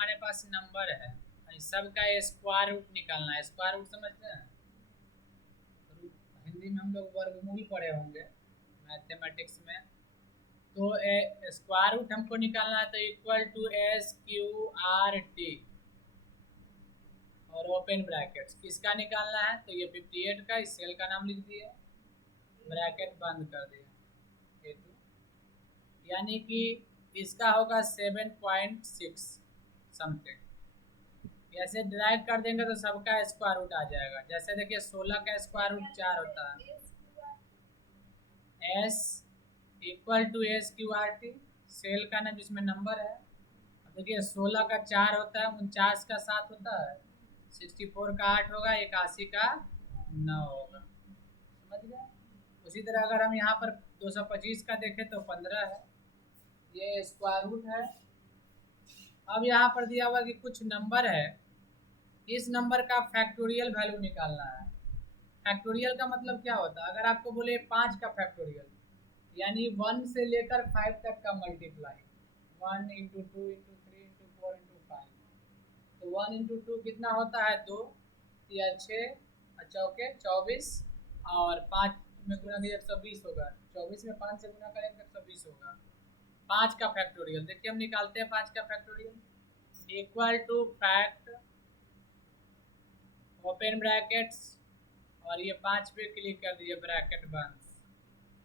हमारे पास नंबर है, सबका स्क्वायर रूट निकालना है। स्क्वायर रूट समझते हैं? हिंदी में हम लोग वर्गमूल पढ़े होंगे मैथमेटिक्स में। तो स्क्वायर रूट हमको निकालना है, तो equal to S Q R T और ओपन ब्रैकेट्स। किसका निकालना है? तो ये 58 का, इस सेल का नाम लिख दिए, ब्रैकेट बंद कर दिए A2, यानी कि इसका होगा 7.6 समथिंग। ऐसे ड्रैग कर देंगे तो सबका स्क्वायर रूट आ जाएगा। जैसे देखिए 16 का स्क्वायर रूट 4 होता है, is equal to S Q R T, cell का नाम जिसमें नंबर है। अब देखिए 16 का 4 होता है, 49 का 7 होता है, 64 का 8 होगा, 81 का 9 होगा। समझ गए? उसी तरह अगर हम यहाँ पर 225 का देखें तो 15 है, ये स्क्वायर रूट है। अब यहाँ पर दिया हुआ कि कुछ नंबर है, इस नंबर का फैक्टोरियल वैल्यू निकालना है। फैक्टोरियल का मतलब क्या होता है? अगर आपको बोले 5 का फैक्टोरियल, यानी 1 से लेकर 5 तक का multiply, 1 into 2 into 3 into 4 into 5, तो 1 इंटू 2 कितना होता है? 2 या 6 चौके 24, और 5 में गुना दिया 120 होगा। 24 में 5 से गुना करेंगे तो 120 होगा। 5 का फैक्टोरियल देखिए हम निकालते हैं। 5 का factorial equal to fact open brackets, और ये 5 पे क्लिक कर दिए, ब्रैकेट बंद।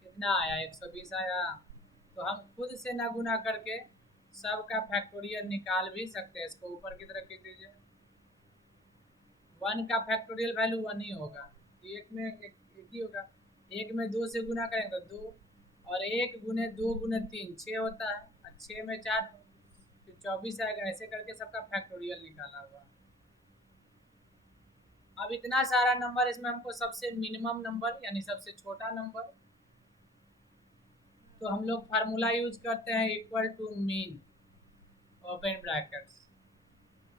कितना आया? 120 आया। तो हम खुद से ना गुना करके सब का फैक्टोरियल निकाल भी सकते हैं। इसको ऊपर की तरफ खींच दीजिए। 1 का फैक्टोरियल वैल्यू 1 ही होगा, एक में एक ही होगा। 1 में 2 से गुना करेंगे तो 2, और 1 गुने 2 गुने 3 6 होता है, और 6 में 4 फिर 24 आएगा। ऐसे करके सबका फैक्टोरियल निकाला हुआ। अब इतना सारा नंबर, इसमें हमको सबसे मिनिमम नंबर यानी सबसे छोटा नंबर, तो हम लोग फार्मूला यूज करते हैं equal to mean open brackets.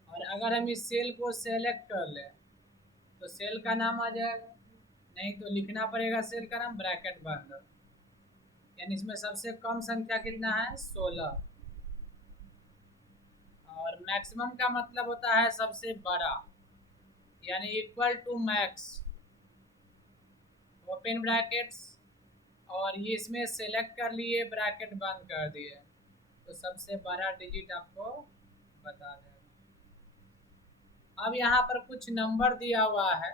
और अगर हम इस सेल को सेलेक्ट कर लें तो सेल का नाम आ जाएगा, नहीं तो लिखना पड़ेगा सेल का नाम, ब्रैकेट बंद। यानी इसमें सबसे कम संख्या कितना है? 16। और मैक्सिमम का मतलब होता है सबसे बड़ा, यानी equal to max open brackets, और ये इसमें सेलेक्ट कर लिए, ब्रैकेट बंद कर दिए, तो सबसे बड़ा डिजिट आपको बता देगा। अब यहाँ पर कुछ नंबर दिया हुआ है,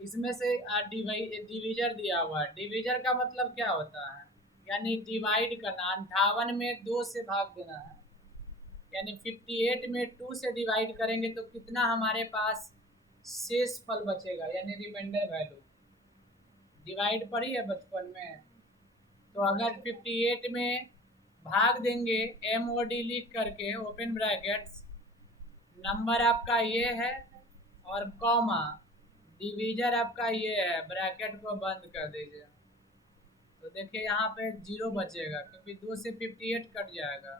इसमें से डिवीजर दिया हुआ है। डिवीजर का मतलब क्या होता है? यानी डिवाइड करना। 58 में 2 से भाग देना है, यानी 58 में 2 से डिवाइड करेंगे तो कितना हमारे पास शेष फल बचेगा, यानी रिमाइंडर वैल्यू। डिवाइड पढ़ी है बचपन में, तो अगर 58 में भाग देंगे MOD लिख करके ओपन ब्रैकेट्स, नंबर आपका ये है, और कॉमा डिवीजर आपका ये है, ब्रैकेट को बंद कर दीजिए। तो देखिए यहाँ पे 0 बचेगा, क्योंकि 2 से 58 कट जाएगा।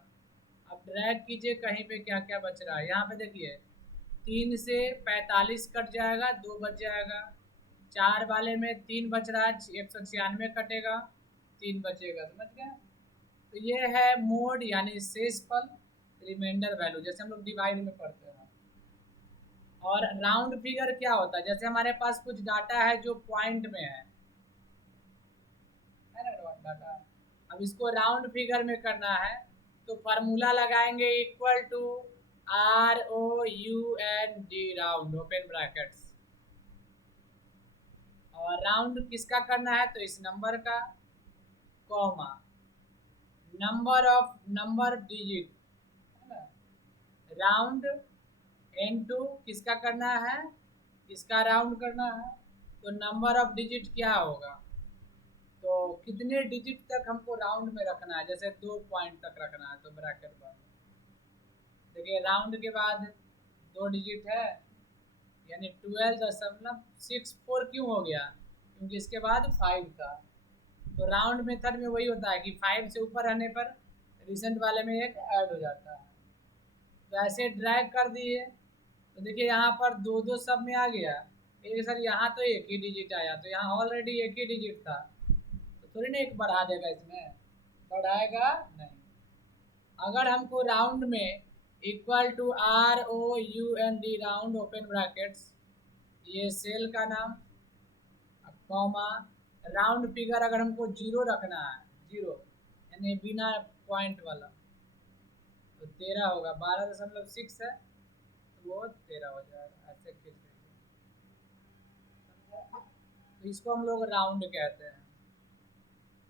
अब ड्रैग कीजिए कहीं पे क्या क्या बच रहा है। यहाँ पे देखिए 3 से 45 कट जाएगा, 2 बच जाएगा। 4 वाले में 3 बच रहा है, 196 कटेगा, 3 बचेगा। समझ गए? तो ये है मोड यानी शेषफल, रिमाइंडर वैल्यू, जैसे हम लोग डिवाइड में पढ़ते हैं। और राउंड फिगर क्या होता है? जैसे हमारे पास कुछ डाटा है जो पॉइंट में है ना डाटा, अब इसको राउंड फिगर में करना है तो फार्मूला लगाएंगे equal to ROUND round open brackets. और राउंड किसका करना है? तो इस नंबर का, comma number digit, round N2 किसका करना है? इसका राउंड करना है। तो नंबर ऑफ डिजिट क्या होगा? तो कितने डिजिट तक हमको राउंड में रखना है? जैसे 2 पॉइंट तक रखना है तो ब्रैकेट बंद। देखिए राउंड के बाद 2 डिजिट है, यानी 12.64 क्यों हो गया? क्योंकि इसके बाद 5 था। तो राउंड मेथड में वही होता है कि 5 से ऊपर रहने पर रिसेंट वाले में एक ऐड हो जाता है। तो ऐसे ड्रैग कर दिए तो देखिए यहाँ पर 2 सब में आ गया। एक सर यहाँ तो एक ही डिजिट आया, तो यहाँ ऑलरेडी एक ही डिजिट था, तो थोड़ी ना एक बढ़ा देगा, इसमें बढ़ाएगा नहीं। अगर हमको राउंड में equal to ROUND round open brackets, ये सेल का नाम, कॉमा, राउंड फिगर अगर हमको 0 रखना है, 0 यानी बिना पॉइंट वाला, तो 13 होगा, 12.6 है तो वो 13 हो जाएगा, ऐसे खींच देंगे। तो इसको हम लोग राउंड कहते हैं।